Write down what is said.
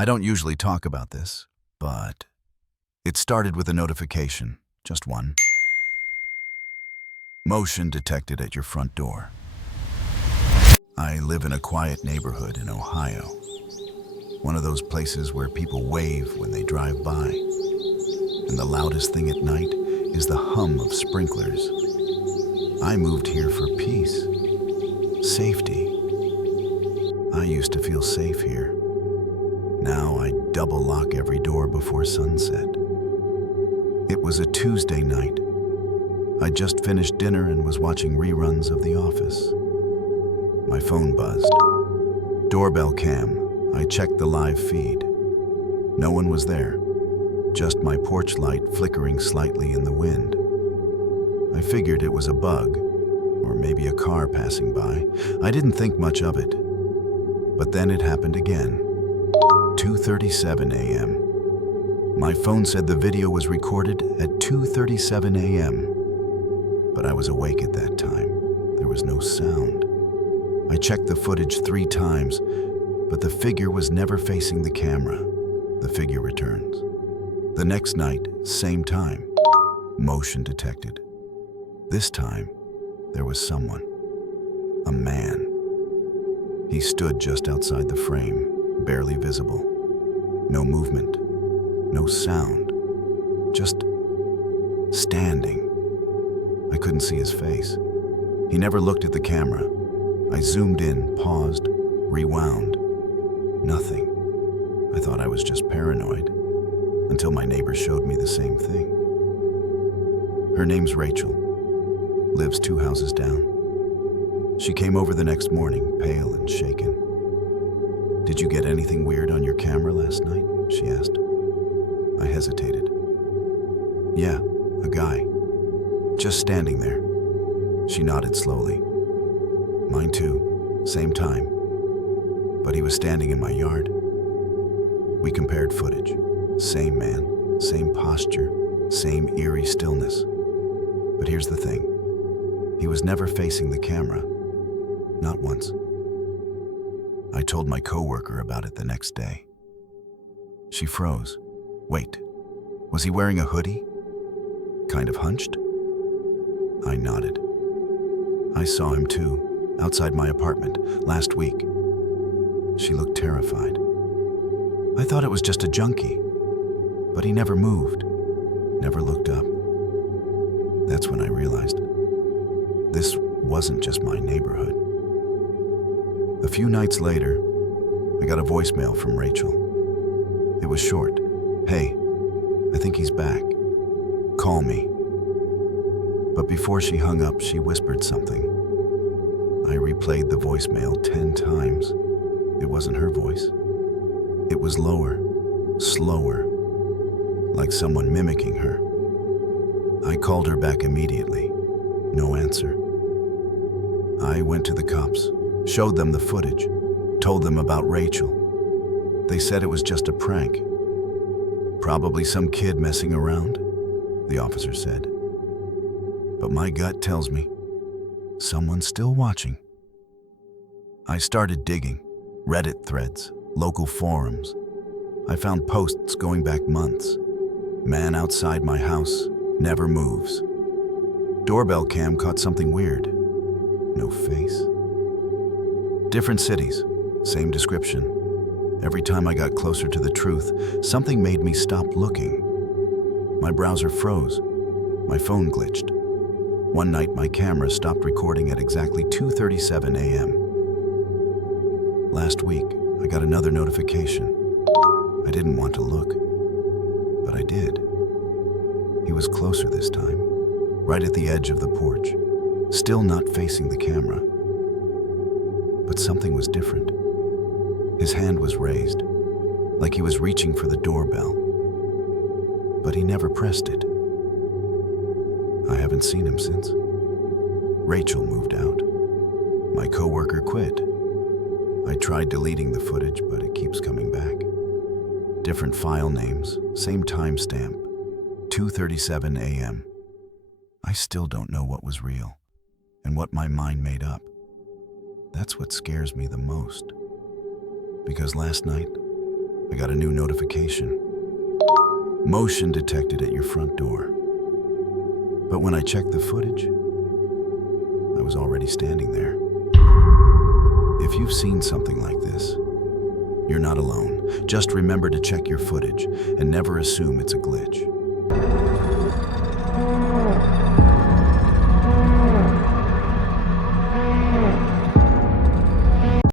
I don't usually talk about this, but it started with a notification, just one. Motion detected at your front door. I live in a quiet neighborhood in Ohio. One of those places where people wave when they drive by. And the loudest thing at night is the hum of sprinklers. I moved here for peace, safety. I used to feel safe here. Now I double lock every door before sunset. It was a Tuesday night. I just finished dinner and was watching reruns of The Office. My phone buzzed. Doorbell cam. I checked the live feed. No one was there, just my porch light flickering slightly in the wind. I figured it was a bug, or maybe a car passing by. I didn't think much of it. But then it happened again. 2:37 a.m. My phone said the video was recorded at 2:37 a.m. But I was awake at that time. There was no sound. I checked the footage 3 times, but the figure was never facing the camera. The figure returns. The next night, same time. Motion detected. This time, there was someone. A man. He stood just outside the frame, barely visible. No movement, no sound, just standing. I couldn't see his face. He never looked at the camera. I zoomed in, paused, rewound. Nothing. I thought I was just paranoid, until my neighbor showed me the same thing. Her name's Rachel, lives 2 houses down. She came over the next morning, pale and shaken. "Did you get anything weird on your camera last night?" she asked. I hesitated. "Yeah, a guy. Just standing there." She nodded slowly. "Mine too, same time. But he was standing in my yard." We compared footage. Same man, same posture, same eerie stillness. But here's the thing. He was never facing the camera. Not once. I told my coworker about it the next day. She froze. "Wait, was he wearing a hoodie? Kind of hunched?" I nodded. "I saw him too, outside my apartment, last week." She looked terrified. "I thought it was just a junkie, but he never moved, never looked up." That's when I realized this wasn't just my neighborhood. A few nights later, I got a voicemail from Rachel. It was short. "Hey, I think he's back. Call me." But before she hung up, she whispered something. I replayed the voicemail 10 times. It wasn't her voice. It was lower, slower, like someone mimicking her. I called her back immediately. No answer. I went to the cops, showed them the footage, told them about Rachel. They said it was just a prank. "Probably some kid messing around," the officer said. But my gut tells me someone's still watching. I started digging. Reddit threads, local forums. I found posts going back months. "Man outside my house, never moves." Doorbell cam caught something weird. No face. Different cities, same description. Every time I got closer to the truth, something made me stop looking. My browser froze. My phone glitched. One night, my camera stopped recording at exactly 2:37 a.m. Last week, I got another notification. I didn't want to look, but I did. He was closer this time, right at the edge of the porch, still not facing the camera. But something was different. His hand was raised, like he was reaching for the doorbell. But he never pressed it. I haven't seen him since. Rachel moved out. My coworker quit. I tried deleting the footage, but it keeps coming back. Different file names, same timestamp, 2:37 a.m. I still don't know what was real and what my mind made up. That's what scares me the most. Because last night, I got a new notification. Motion detected at your front door. But when I checked the footage, I was already standing there. If you've seen something like this, you're not alone. Just remember to check your footage and never assume it's a glitch.